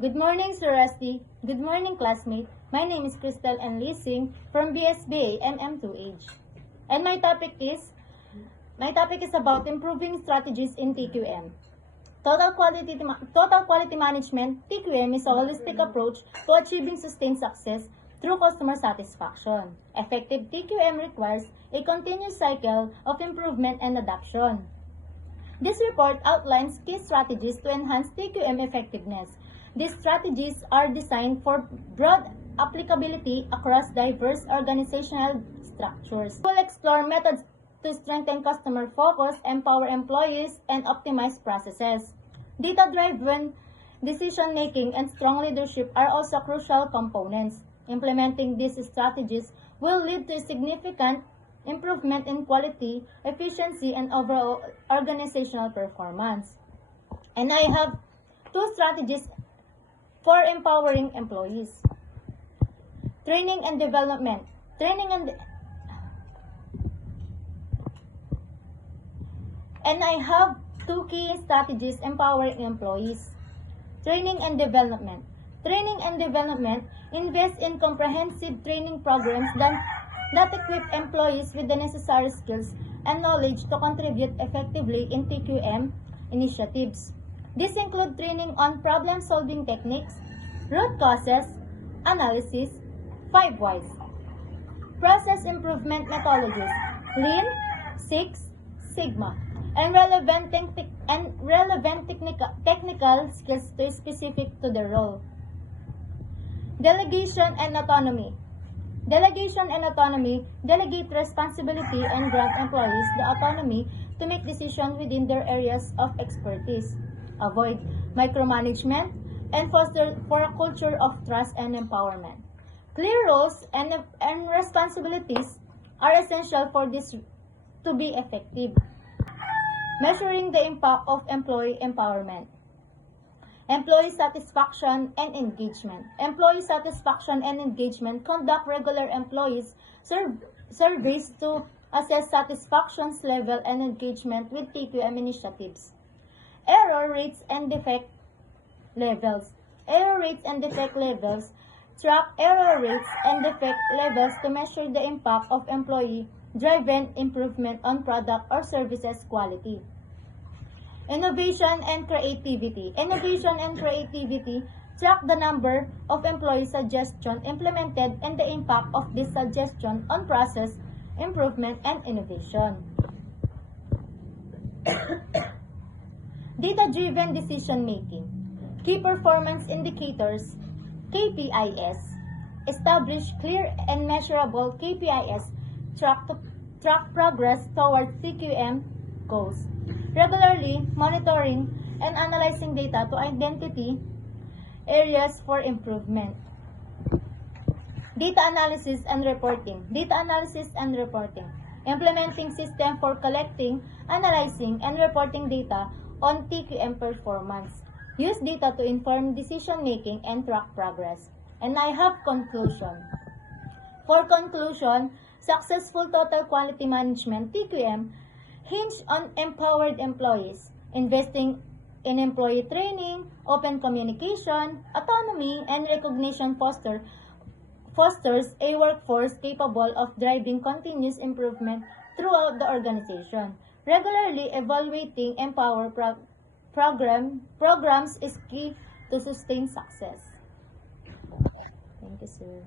Good morning, Sir Rusty. Good morning, classmate. My name is Crystal N. Lising from BSBA MM2H. And my topic is about improving strategies in TQM. Total quality management, TQM, is a holistic approach to achieving sustained success through customer satisfaction. Effective TQM requires a continuous cycle of improvement and adoption. This report outlines key strategies to enhance TQM effectiveness. These strategies are designed for broad applicability across diverse organizational structures. We will explore methods to strengthen customer focus, empower employees, and optimize processes. Data-driven decision-making and strong leadership are also crucial components. Implementing these strategies will lead to significant improvement in quality, efficiency, and overall organizational performance. And I have two strategies for empowering employees. Training and development. And I have two key strategies empowering employees. Training and development. Training and development invest in comprehensive training programs that equip employees with the necessary skills and knowledge to contribute effectively in TQM initiatives. These include training on problem-solving techniques, root causes, analysis, 5 whys, process improvement methodologies, Lean, Six Sigma, and relevant technical skills specific to the role. Delegation and autonomy. Delegation and autonomy delegate responsibility and grant employees the autonomy to make decisions within their areas of expertise. Avoid micromanagement and foster for a culture of trust and empowerment. Clear roles and responsibilities are essential for this to be effective. Measuring the impact of employee empowerment. Employee satisfaction and engagement. Employee satisfaction and engagement conduct regular employees surveys to assess satisfaction level and engagement with TQM initiatives. Error rates and defect levels. Error rates and defect levels. Track error rates and defect levels to measure the impact of employee-driven improvement on product or services quality. Innovation and creativity. Innovation and creativity track the number of employee suggestions implemented and the impact of this suggestion on process improvement and innovation. Data-driven decision-making. Key performance indicators, KPIs. Establish clear and measurable KPIs. Track progress towards TQM goals. Regularly monitoring and analyzing data to identify areas for improvement. Data analysis and reporting. Data analysis and reporting. Implementing system for collecting, analyzing, and reporting data on TQM performance. Use data to inform decision-making and track progress. And I have conclusion. For conclusion, successful total quality management, TQM, hinge on empowered employees, investing in employee training, open communication, autonomy, and recognition fosters a workforce capable of driving continuous improvement throughout the organization. Regularly evaluating programs is key to sustain success. Thank you, sir.